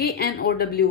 KNOW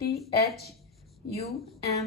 THUM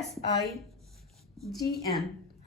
SIGN,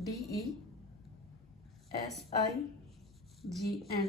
DESIGN,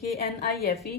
KNIFE,